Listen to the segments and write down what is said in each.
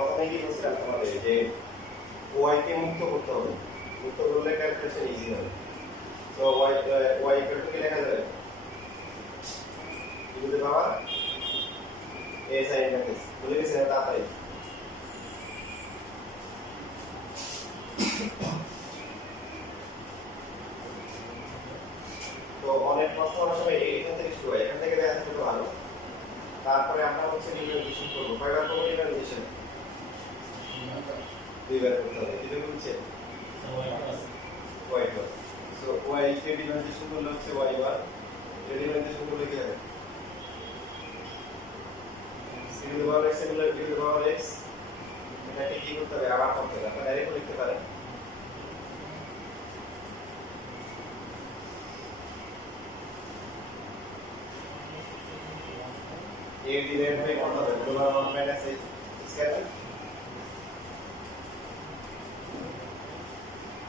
প্রথমে কি বলছিলাম তোমাদের যে y কে মুক্ত করতে হবে, মুক্ত করলে ক্যালকুলেশন ইজি হবে। তো y ইকুয়াল টু কি লেখা যাবে, e to the power a sin x, ভুলে গেছি না তাড়াতাড়ি। তো অনেক প্রশ্ন করার সময় এখান থেকে শুরু হয়, এখান থেকে দেখা থাকলে ভালো। তারপরে আমরা হচ্ছে ডিফারেন্সিয়েশন করব। কয়বার করব ডিফারেন্সিয়েশন? দুইবার করতে হবে। এটা বলছে y প্লাস, সো y কে ডিফারেন্সিয়েশন করলে হচ্ছে y বার, এটা ডিফারেন্সিয়েশন করলে কি হবে, c টু দি পাওয়ার x এগুলো e টু দি পাওয়ার x। এটাকে কি করতে হবে, আবার করতে হবে। আপনারা ডাইরেক্ট লিখতে পারেন, a ডিভাইড বাই কত হবে, বললাম 1 মাইনাস a স্কয়ার।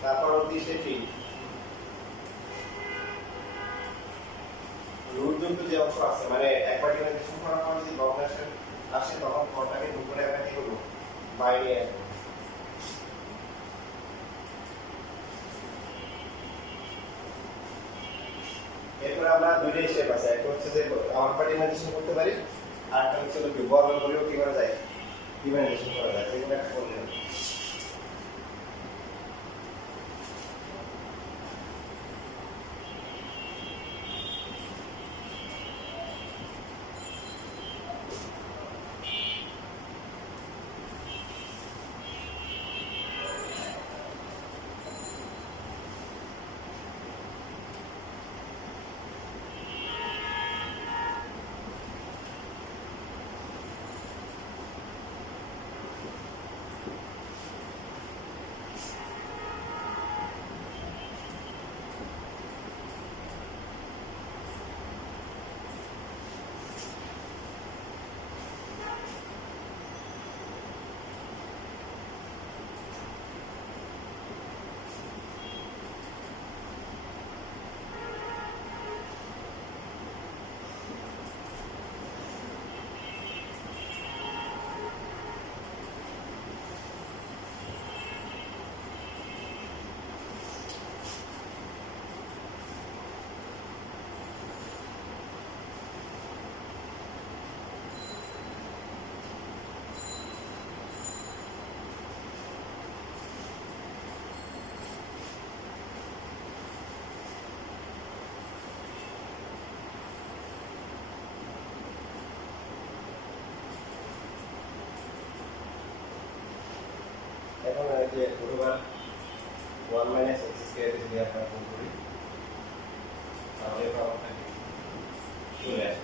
তারপর অতিশে কি রুটযুক্ত যে অংশ আছে, মানে একবার ডিফারেন্সিয়েশন করার পর যদি ভগ্নাংশ আসে তখন পরটাকে উপরে আমরা কি করব, বাইরে আসবো। এরপর আমরা দুইটা স্টেপ আছে, একটা হচ্ছে যে আমার পার্টি ডিফারেন্সিয়েশন করতে পারি, আর একটা হচ্ছে কি বর্গ করেও কি করা যায়, ডিফারেন্সিয়েশন করা যায়। সেগুলো একটা করতে হবে। এখন এই যে √1 - x স্কয়ার যদি আমরা গুণ করি তাহলে পাওয়ারটা কি চলে আসে।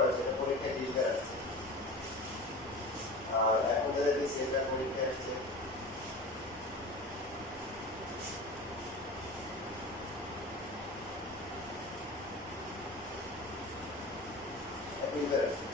করা হয়েছে, পরীক্ষায় ডিজিটাল আসছে। আর এখন যাদের দিচ্ছে এটা পরীক্ষায় আসছে ডিজিটাল আসছে।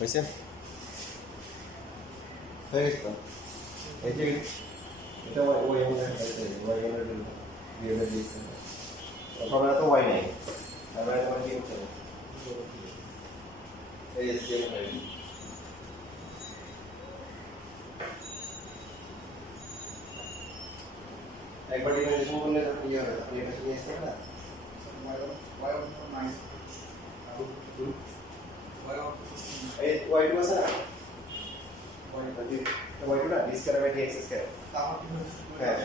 হয়েছে? হয়ে গেছে তো? এই যে এটা ওই দিয়েছে সবার তো ওয়াই নাই, তারপরে তোমার কি করতে হবে? এই একবার ডিফারেন্সিয়েশন করলে ইয়ে হবে, আপনি এটা নিয়ে আসতে না এই ওয়াই টু আছে না, ওয়াই টু না ডিসকার বাই ডিএক্স স্কয়ার। হ্যাঁ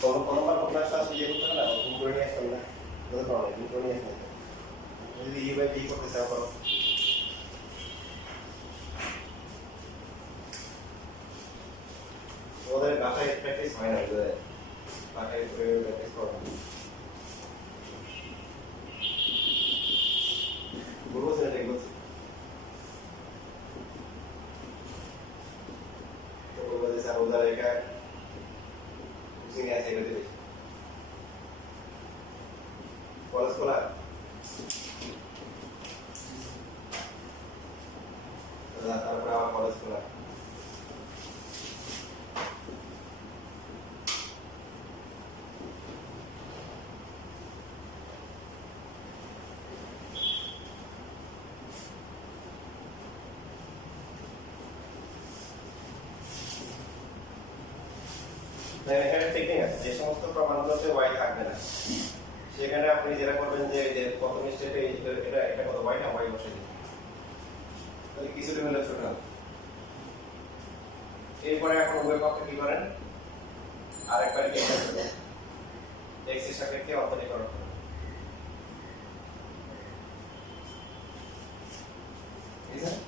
কোনো ক্লাস আসলে ইয়ে করতে হবে না, তুমি করে নিয়ে আসতে না, তোদের পারো তুমি করে নিয়ে আসতে যদি ই বাই ডি করতে চাও করো। ওদের বাসায় প্র্যাকটিস হয় না, ওদের বাসায় প্র্যাকটিস করো বলবো সেটা বলছি তো বলবো যে স্যার ওদের এটা কোচিং আছে এগুলো দিবে কলেজ খোলা তারপরে আবার কলেজ খোলা এখানে টেকনিক আছে, যে সমস্ত প্রমাণগুলোতে ওয়াই থাকবে না সেখানে আপনি যেটা করবেন যে প্রথম স্টেপে এটা কত ওয়াই না ওয়াই বসে দিন, তাহলে কিছু লেভেলে ছোট হবে। এরপরে এখন উভয় পক্ষে কি করেন, আরেকবার কি করবেন, এক্স এর সাপেক্ষে অন্তরীকরণ করবেন। ঠিক আছে?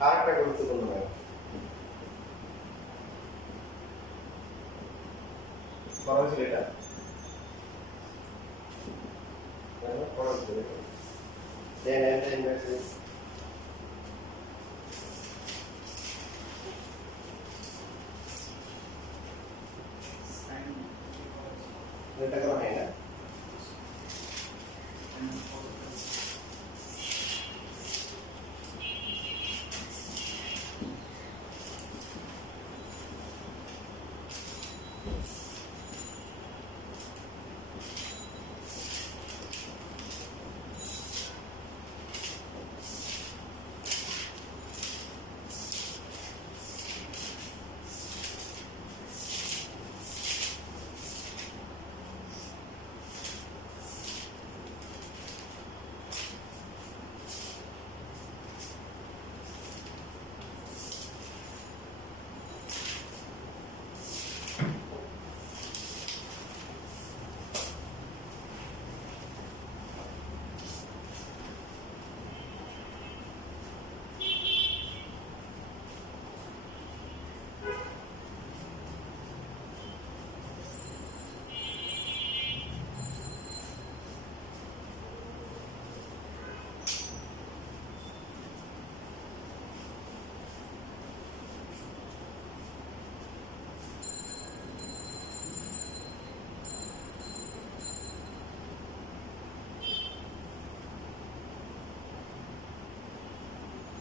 আরেকটা গুরুত্বপূর্ণ ম্যাম, করা হয়েছিল এটা করা হয়েছিল দেন মেসেজ এটা করা হয় না।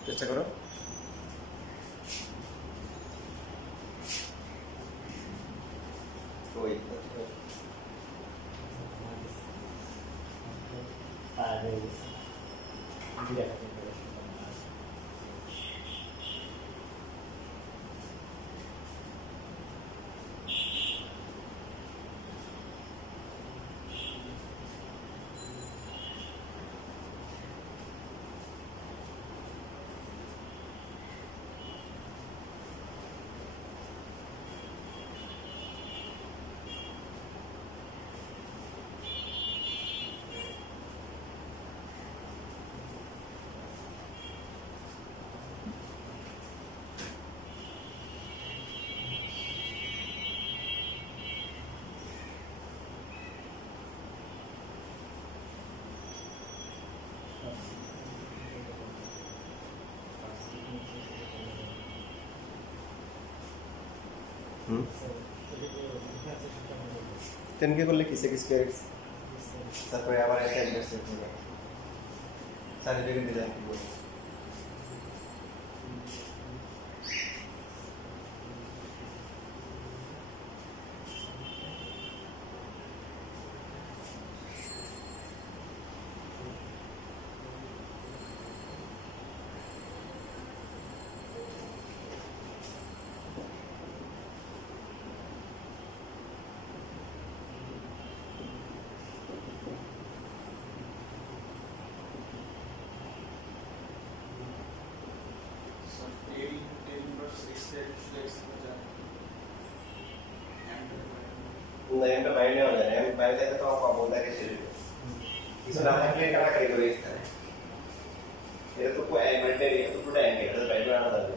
চেষ্টা করো। ওই টেনকে করলে কি সেক স্কোয়ার তারপরে আবার একটা ইন্টারসেক্ট হবে সার্টিফিকেট ডিজাইন কি বলবো না এটা বাইরে হয়ে যায় আমি বাইরে থেকে তো পাবো দেখে ছেড়ে দেবো কিছু না থাকলে কাটাকাটি করে দিতে হবে এটা তো মানে এটা তো পুরো অ্যাঙ্গেল এটা বাইরে আনা যাবে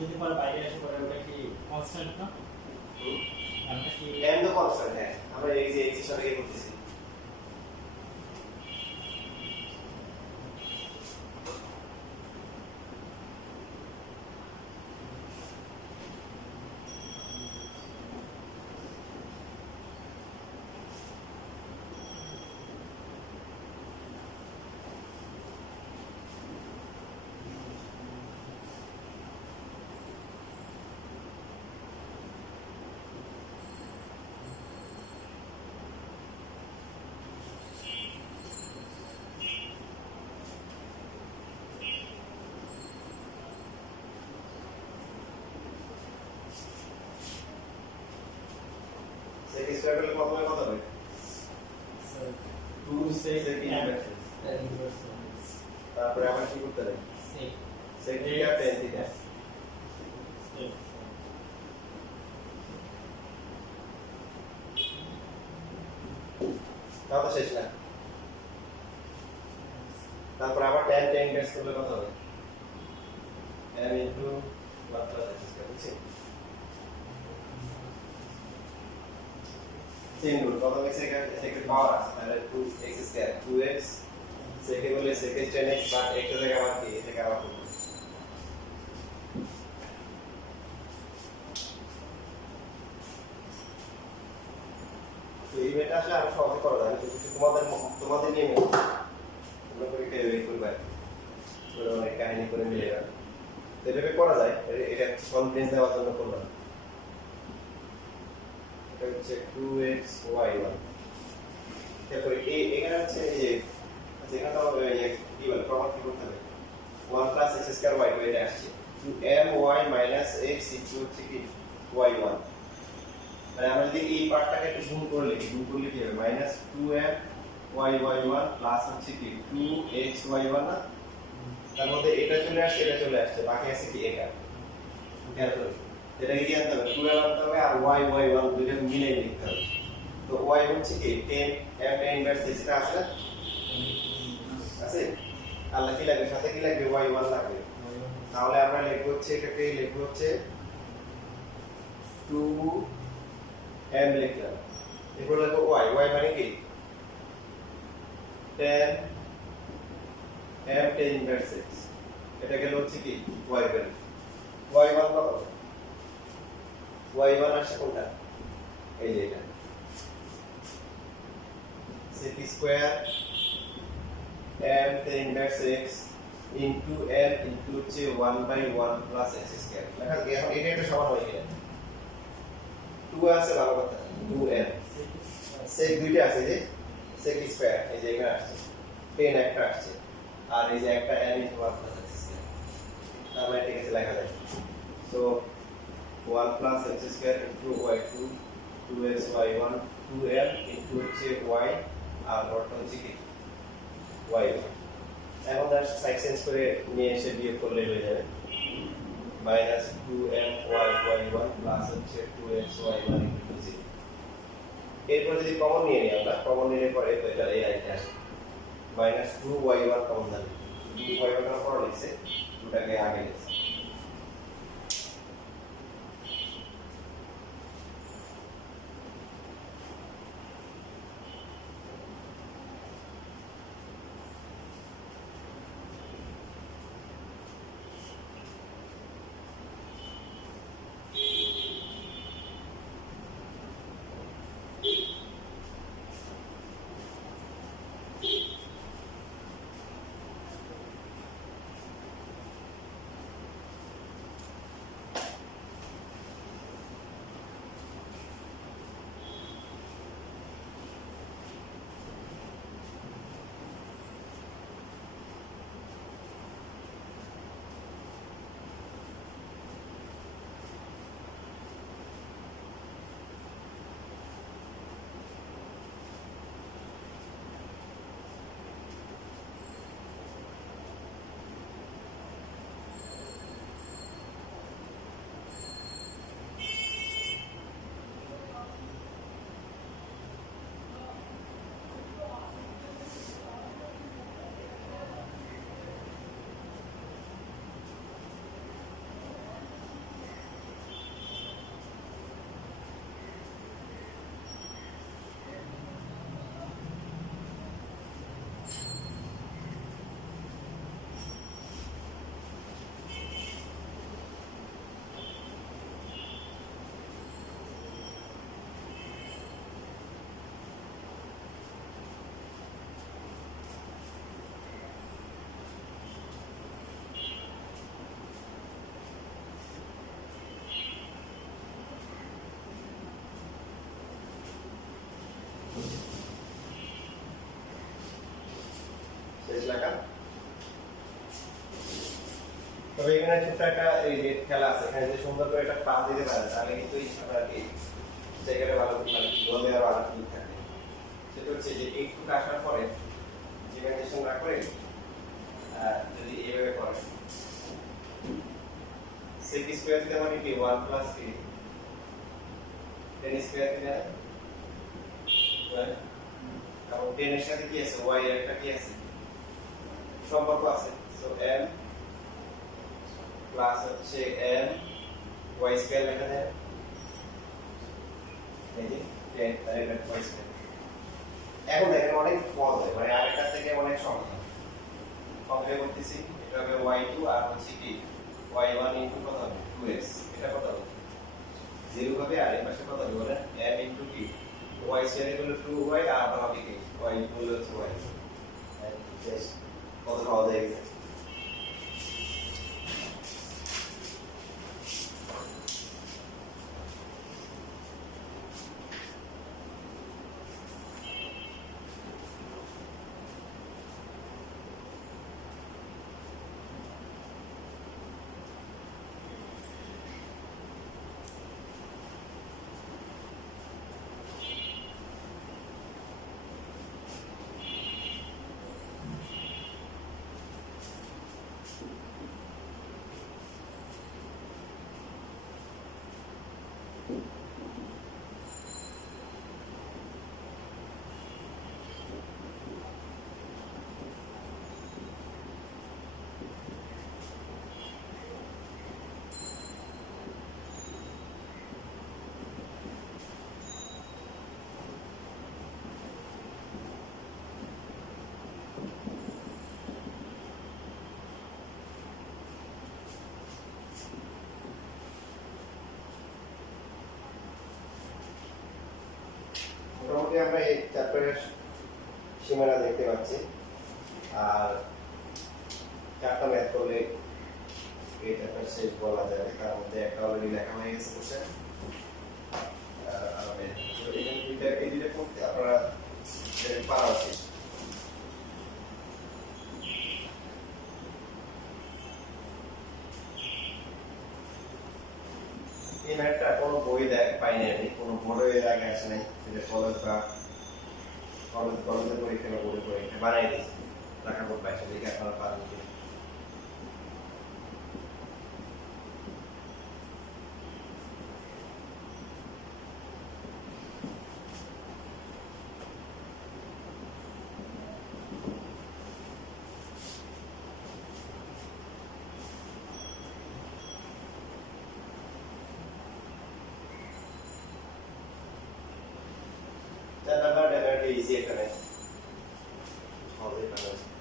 যদি পরে বাইরে এসে পরে ওটা কি কনস্ট্যান্ট না আমরা কি এম তো কনস্ট্যান্ট হ্যাঁ আমরা এই যে এক্স সাথে করতেছি সেক স্কয়ার করলে কত কত হবে 2 6 সেক ইনভার্স ইনভার্স তারপরে আবার কি করতে হবে sec sec theta tan theta sec তাও তো শেষ না তারপর আবার tan tan ইনভার্স করলে কত হবে m into 1 plus x square বুঝছি চেইন রুল কত হবে sec এর পাওয়ার আছে তাহলে 2x স্কয়ার 2x sec এ বলে sec এর tan x বা x এর জায়গায় আবার কি এটাকে আবার করব তো এই মেটা আসলে আরো সহজে করা যায় কিন্তু তোমাদের নিয়ে মেয়ে তোমরা পরীক্ষায় বের করবে তোমরা অনেক কাহিনী করে মিলে যাবে তো এভাবে করা যায় এটা কনফিডেন্স দেওয়ার জন্য করলাম এটা হচ্ছে 2xy1 তারপরে এখানে হচ্ছে এই যে যেখানে তো কি বলে প্রমাণ কি করতে হবে 1 প্লাস x স্কয়ার y এটা আসছে 2my x হচ্ছে কি y1 মানে আমরা যদি এই পার্টটাকে একটু গুণ করলে কি হবে -2m y1 প্লাস হচ্ছে কি 2xy1 না তার মধ্যে এটা চলে আসছে বাকি আছে কি এটা খেয়াল করো এটা কি আনতে হবে 2m আনতে হবে আর y1 দুইটা মিলে লিখতে হবে তো y হচ্ছে কি 10 m tan ইনভার্স এটা আছে আছে আল্লাহ কি লাগবে সাথে কি লাগবে y1 লাগবে তাহলে আমরা লিখব হচ্ছে এটাকে লিখব হচ্ছে 2m লিখলাম এরপর লিখব y মানে কি 10 m tan ইনভার্স x এটা গেল হচ্ছে কি y ভ্যালু y1 কত y1 আসছে কোনটা এই যে এটা sec square m tan inverse x into m into হচ্ছে 1/1 প্লাস x স্কয়ার লেখা এখন এটা একটা সমান হয়ে গেল 2 আছে ভালো কথা 2m sec দুইটা আছে যে sec স্কয়ার এই যে এখানে আসছে 10 একটা আসছে আর এই যে একটা m into 1 plus x square তাহলে ঠিক আছে লেখা যায় সো 1 plus x square into y2 2xy1 2m into হচ্ছে y আর বর্তমান হচ্ছে কি y এখন তার সাইড চেঞ্জ করে নিয়ে এসে বিয়োগ করলে হয়ে যাবে -2my y1 প্লাস হচ্ছে 2xy1 ইনটু 0 এরপর যদি কমন নিয়ে নিই আমরা কমন নিলে পরে তো এটা এই লাইনটা আসে -2y1 কমন যাবে 2y1 এর পর লিখছে দুটাকে আগে লিখছে শেষ লেখা তবে এখানে ছোট্ট একটা এই যে খেলা আছে এখানে যে সুন্দর করে একটা পাস দিতে পারেন তাহলে কিন্তু আপনার কি জায়গাটা ভালো মানে গোল দেওয়ার ভালো ঠিক থাকে সেটা হচ্ছে যে একটু আসার পরে জিমেন্টেশন না করে স্কয়ার থিটা মানে কি 1 প্লাস কি tan স্কয়ার থিটা এবং tan এর সাথে কি আছে y এর একটা কি আছে সম্পর্ক আছে সো m প্লাস হচ্ছে m y স্কয়ার লেখা যায় এই যে tan আর y স্কয়ার এখন দেখেন অনেক সহজ হয় মানে আরেকটা থেকে অনেক সহজ কমপ্লিট করতেছি এটা হবে y2 আর হচ্ছে কি y1 ইনটু কত হবে 2x এটা কত হবে 0 হবে আর এই পাশে কত হবে বলেন m ইনটু কি y square equal to 2y আর আবার হবে কি y ইকুয়াল টু y শেষ কত সহজ হয়ে গেছে মোটামুটি আমরা এই চ্যাপ্টারের সীমানা দেখতে পাচ্ছি আর চারটা ম্যাথ করলে এই চ্যাপ্টার শেষ বলা যাবে তার মধ্যে একটা অলরেডি লেখা হয়ে গেছে কোশ্চেন আর এই দুইটা করতে আপনারা পারা উচিত এই ম্যাথটা কোনো বই পাই নাই আমি কোনো বড় এর আগে আসে নাই যেটা কলেজ বা কলেজের পরীক্ষা বা বোর্ডের পরীক্ষা বানাই দিয়েছি লেখাপড় পাইছে দেখে আপনারা পারেন কি চার নাম্বার ডেফিনেটলি ইজি এখানে সহজেই পাওয়া যায়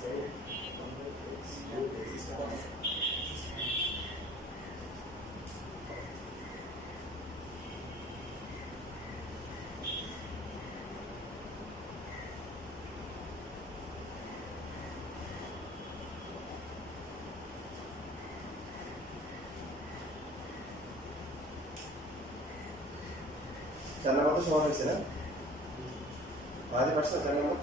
4 নাম্বার তো সমান হয়েছে না? বাড়াতে পারছো 4 নাম্বার?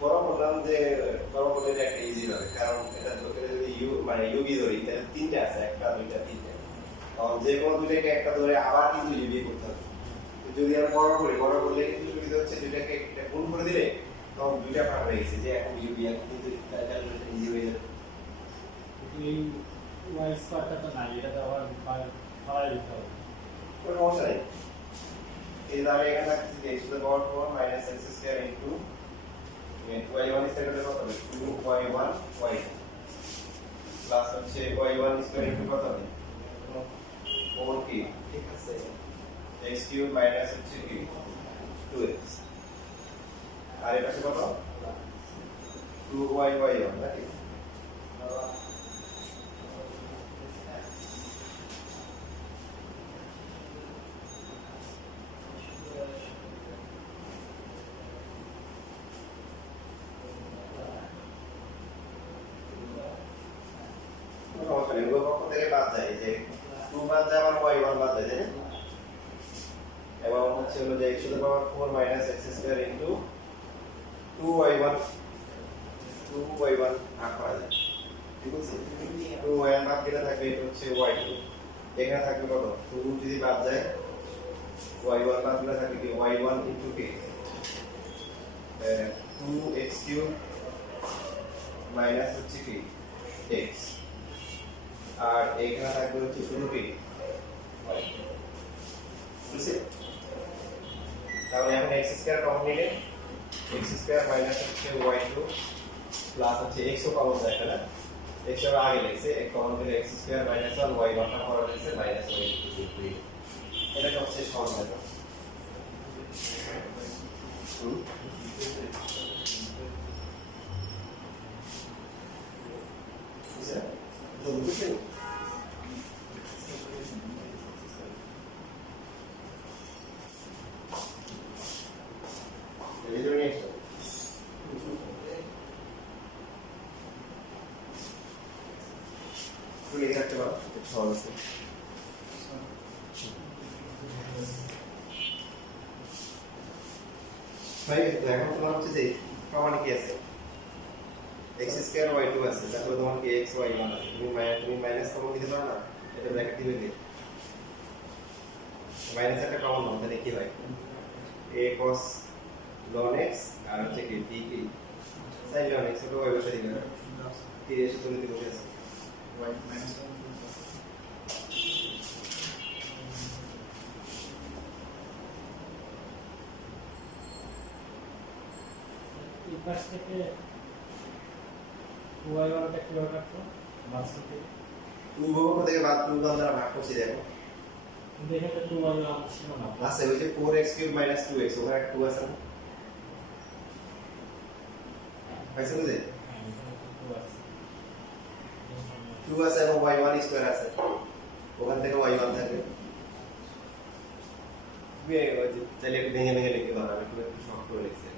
বড় বললাম যে বড় বললে একটা ইজি হবে, কারণ এটা যদি ইউ মানে ইউবি ধরি তাহলে তিনটা আছে, একটা দুইটা তিনটা, কারণ যে কোনো দুইটাকে একটা ধরে আবার কিন্তু ইউবি করতে হবে। যদি আমরা বড় করি, বড় করলে কিন্তু সুবিধা হচ্ছে দুইটাকে একটা গুণ করে দিলে তখন দুইটা ভাগ হয়ে গেছে, যে এখন ইউবি এখন কিন্তু ক্যালকুলেশন ইজি হয়ে যাবে। এই ওয়াই স্কয়ারটা তো নাই, এটা তো আবার বাড়াই দিতে হবে। কোনো সমস্যা নেই। এই যে আমি এখানে রাখছি যে x to the power 4 minus x square into y1 square কত হবে 2y1 y2 প্লাস হচ্ছে y1 স্কয়ার ইনটু কত হবে 4 কি ঠিক আছে, x কিউব মাইনাস হচ্ছে কি 2x, আর এটা হচ্ছে কত 2y y1 নাকি? থেকে বাদ যায় যে 2 বাদ যায়, আমার y1 বাদ যায়, তাই না? এবং হচ্ছে হলো যে x to the power 4 minus x square into 2y1 ভাগ করা যায়, ঠিক আছে? 2y1 বাদ গেলে থাকবে এটা হচ্ছে y2, এখানে থাকবে কত 2 যদি বাদ যায় y1 বাদ গেলে থাকবে কি y1 ইনটু কি 2x কিউব মাইনাস হচ্ছে কি x, আর এখানে থাকবে হচ্ছে শুধু কি y, বুঝছে? তাহলে এখন x স্কয়ার কমন নিলে x স্কয়ার মাইনাস হচ্ছে y2 প্লাস হচ্ছে x ও কমন যায় না, x এর আগে লিখছে এক কমন নিলে x স্কয়ার মাইনাস 1 y1 টা পরে লিখছে মাইনাস y2, এটা হচ্ছে সরল। বুঝছেন? তো বুঝছেন এই জন্য নেক্সট তুমি লিখে রাখতে পারো, সহজ আছে। ভাই এখন তোমার হচ্ছে যে প্রমাণে কি আছে x স্কয়ার y2 আছে, তারপরে তোমার কি x y1 আছে, তুমি মাইনাস কমন দিতে পারো না, এটা ব্র্যাকেট দিবে কি মাইনাস একটা কমন নাও, তাহলে কি হয় a cos ln x আর হচ্ছে কি b কি sin ln x, ওটা y বসে দিবে কি এসে তুমি কি বসে আছে y মাইনাস এই পাশ থেকে y1টা কিভাবে কাটবো মাঝ থেকে 2 বর্গ থেকে বাদ 2 দ্বারা ভাগ করছি, দেখো কিন্তু এখানে 2y1 ছিল না, আছে ওই যে 4x কিউব মাইনাস 2x, ওখানে 2 আছে না, হয়েছে বুঝে হ্যাঁ এখানে টু আছে 2 আছে এবং y1 স্কয়ার আছে ওখান থেকে y1 থাকবে তাহলে একটু ভেঙে ভেঙে লিখতে পারো আমি একটু শর্ট করে লিখছি না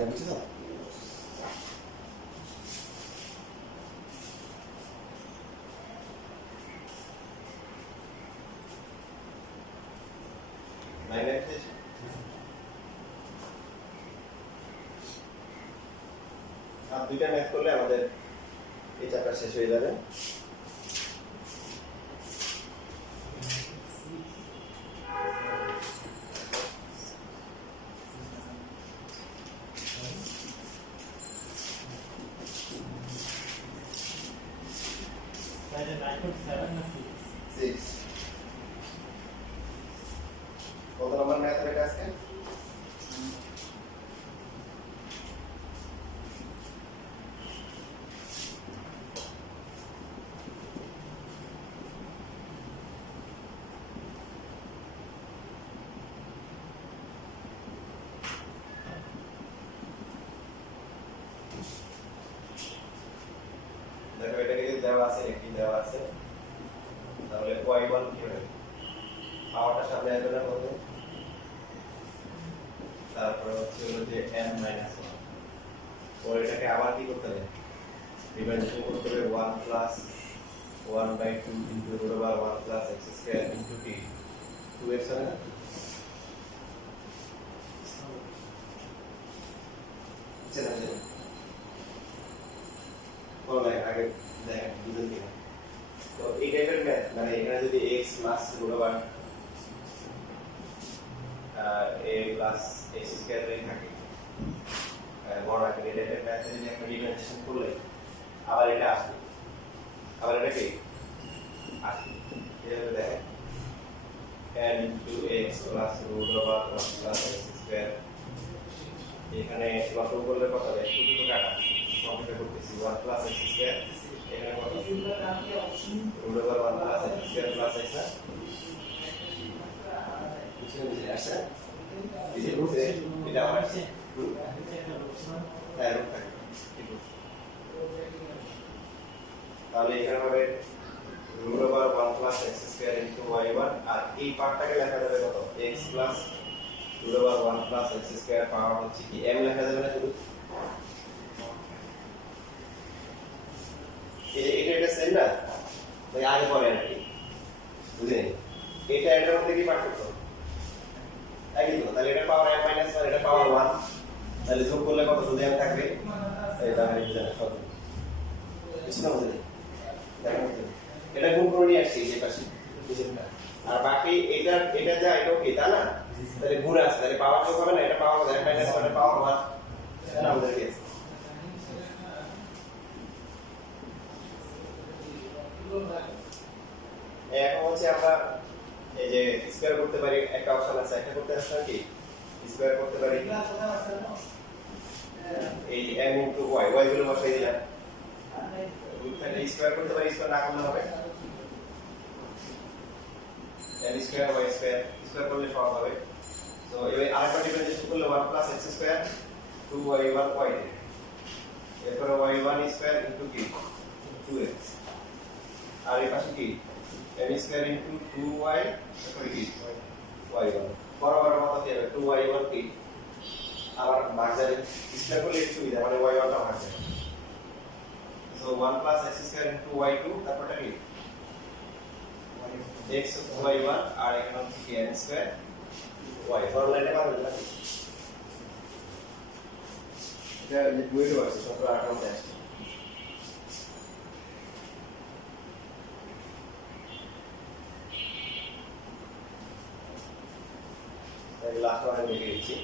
বুঝছো তো লাইন আছে আর দুইটা ম্যাথ করলে আমাদের এই চ্যাপ্টার শেষ হয়ে যাবে তাহলে 9.7 না 6 6 কত নম্বর ম্যাথ হবে আজকে দেখো এটা কি দেওয়া আছে কি দেওয়া আছে তাহলে y1 কি হবে পাওয়ারটা সামনে আসবে না কত তারপর হচ্ছে হলো যে n - 1 ওর এটাকে আবার কি করতে হবে রিপ্রেজেন্টেশন করতে হবে 1 plus 1/2 into root over 1 plus x square into t 2x হবে না চলো চলো বলে আগে দেখেন বুঝুন কিনা তো এই টাইপের ম্যাথ মানে এখানে যদি x plus root over a plus x square রেই থাকে বড় আকারে এই টাইপের ম্যাথ যদি একটা রিপ্রেজেন্টেশন করলে আবার এটা আসবে আবার এটা কি আসবে এভাবে দেখেন n into x plus root over 1 plus x square এখানে লসও করলে কত হবে শুধু তো কাটা সংখ্যাটা করতেছি 1 plus x square এখানে কত root over 1 plus x square plus x না কিছু বুঝে আসছে এই যে এটা আমার হ্যাঁ রুট থাকে তাহলে এখানে হবে root over 1 plus x square into y1 আর এই পার্টটাকে লেখা যাবে কত x plus root over 1 plus x square পাওয়ার হচ্ছে কি m লেখা যাবে না শুধু এটা সেম না তাই আগে পরে আর কি বুঝলেন এটা এটার মধ্যে কি পার্থক্য একই তো তাহলে এটা পাওয়ার m - 1 এটা পাওয়ার 1 তাহলে যোগ করলে কত শুধু m থাকবে এটা আমি জানি কত কিছু না বুঝলেন দেখেন এটা গুণ করে নিয়ে আসছি এই পাশে আর বাকি এটা যা এটা কি তা না তাহলে গুণ আছে তাহলে পাওয়ার যোগ হবে না এটা পাওয়ার m - 1 এটা পাওয়ার 1 এটা আমাদের কি আছে হচ্ছে আমরা এই যে স্কয়ার করতে পারি, একটা অপশন আছে, একটা করতে আসলে কি স্কয়ার করতে পারি এই m ইনটু y, y গুলো বসাই দিলাম, রুট থাকলে স্কয়ার করতে পারি, স্কয়ার না করলে হবে m square y square, square করলে সহজ হবে। তো এবারে আরেকটা ডিফারেন্সিয়েশন করলে 1 plus x square 2y1 y, এরপর y1 স্কয়ার ইনটু কি 2x, আর এই পাশে কি m স্কয়ার ইনটু 2y, এরপর কি y1 বরাবর মত কি হবে 2y1 কি আবার ভাগজারে স্কয়ার করলে একটু সুবিধা, মানে y1 টা ভাগ যাবে। সো 1 plus x square into y2, তারপরটা কি x y1, আর এখানে হচ্ছে কি m স্কয়ার y, বড় লাইনে বার হয়ে যাবে। এটা যে বুঝতে পারছি সূত্র 58 আসছে। তাই লাস্ট ওয়ান দেখে দিচ্ছি।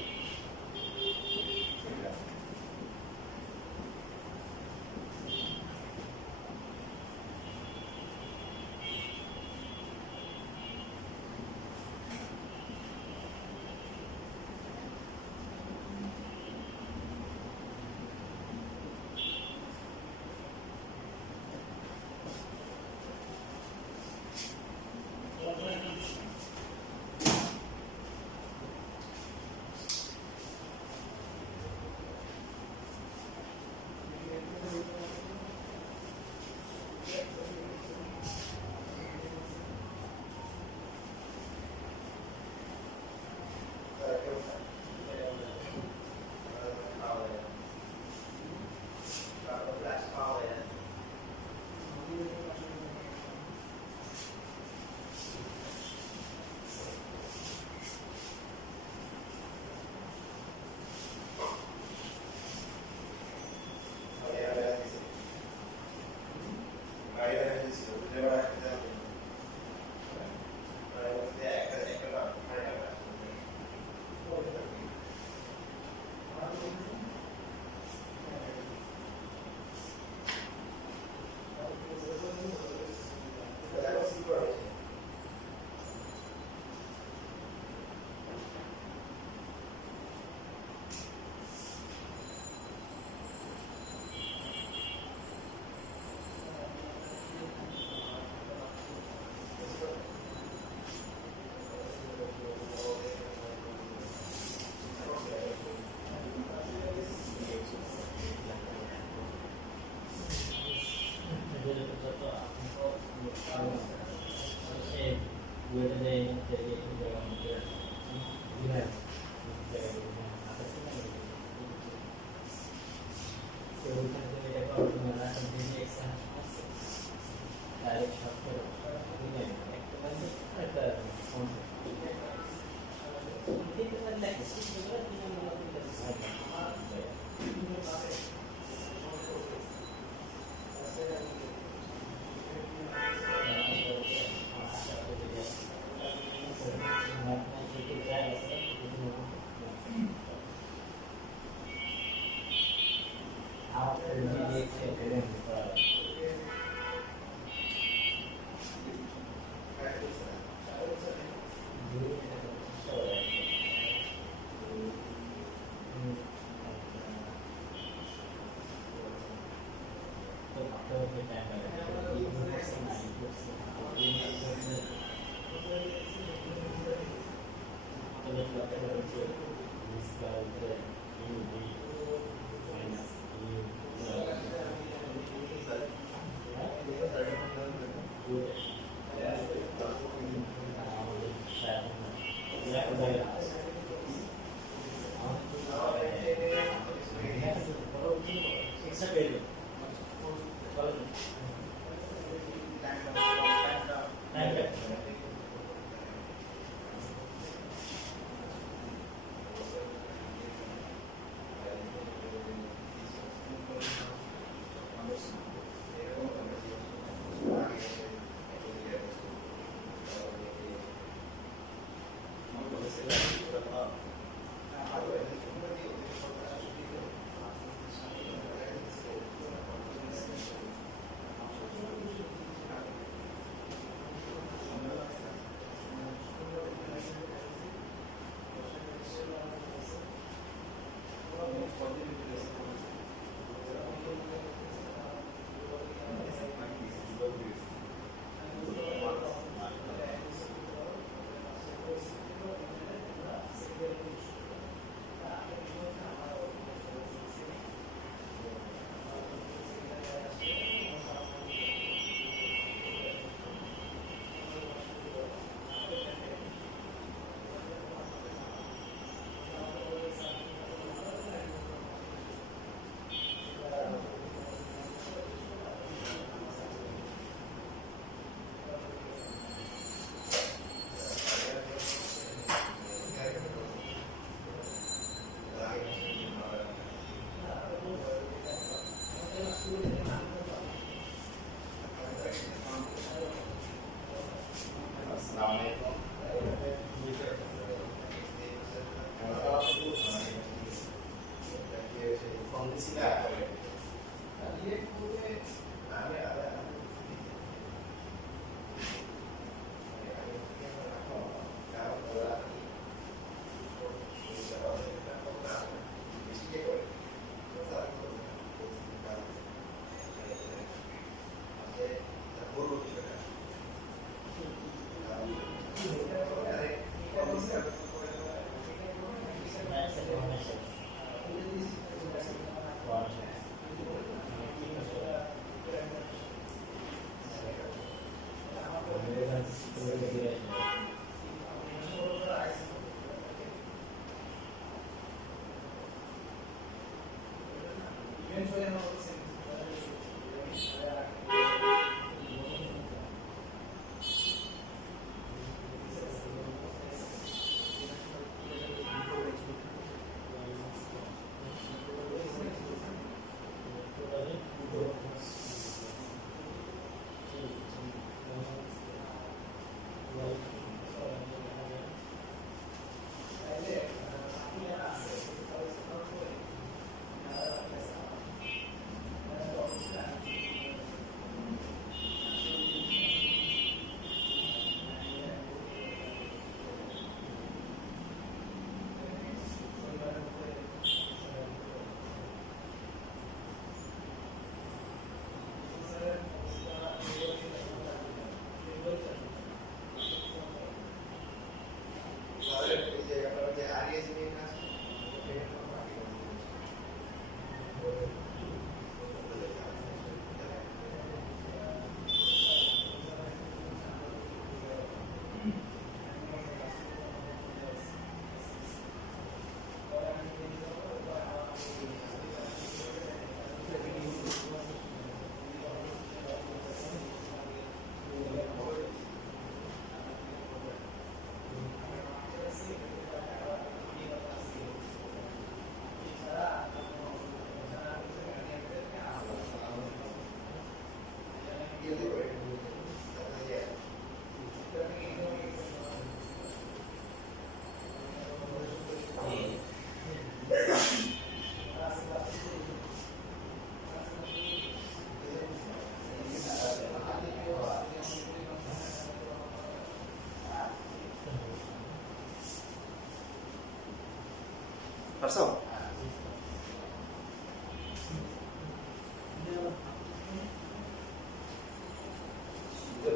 পারছো?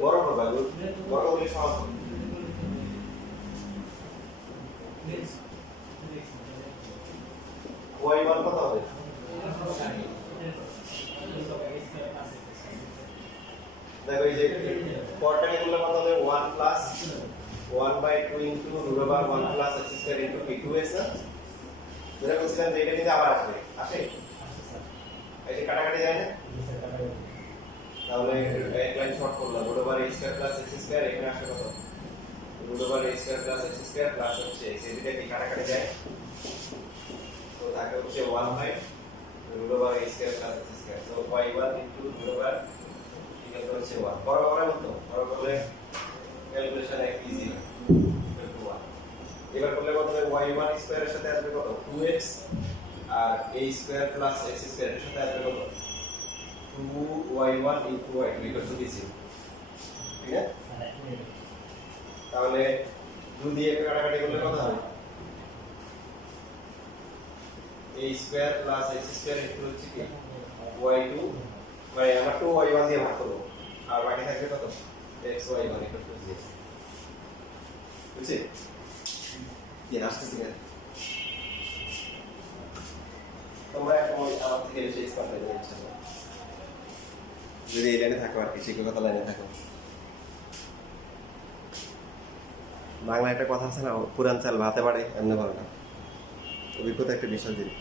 বড় করবা, বড় হলে সহজ হবে। y1 কত হবে? দেখো এই যে পরটাকে করলে কত হবে? 1 plus 1/2 into root over 1 plus x square into p2s না? যেটা বলছিলাম যে এটা কিন্তু আবার আসবে, আসে? এই যে কাটাকাটি যায় না? তাহলে এক লাইন শর্ট করলাম, root over a square plus x square, এখানে আসবে কত? Root over a square plus x square plus হচ্ছে x, এটা কি কাটাকাটি যায়? তো থাকে হচ্ছে 1 by root over a square plus x square. তো y1 into root over equal to হচ্ছে 1। বড় করলে ক্যালকুলেশন এক ইজি হয়, ইকুয়াল টু 1। এবার করলে কত হবে? y1 স্কয়ারের সাথে আসবে কত? 2x, আর a স্কয়ার প্লাস x স্কয়ারের সাথে আসবে কত? 2y1 into y2 equal to 0। ঠিক আছে? তাহলে 2 দিয়ে কাটাকাটি করলে কত হবে? a square plus x square equal হচ্ছে কি? y2, মানে আমরা 2y1 দিয়ে ভাগ করব, আর বাকি থাকবে কত? xy1 equal to 0। বুঝছি? কি আসছে না? তোমরা এখন আমার থেকে বেশি এক্সপার্ট হয়ে যাচ্ছ, যদি এই লাইনে থাকো আর কি, শিক্ষকতা লাইনে থাকো। বাংলা একটা কথা আছে না, পুরান চাল ভাতে পারে এমনি ভালো না। অভিজ্ঞতা একটা বিশাল জিনিস।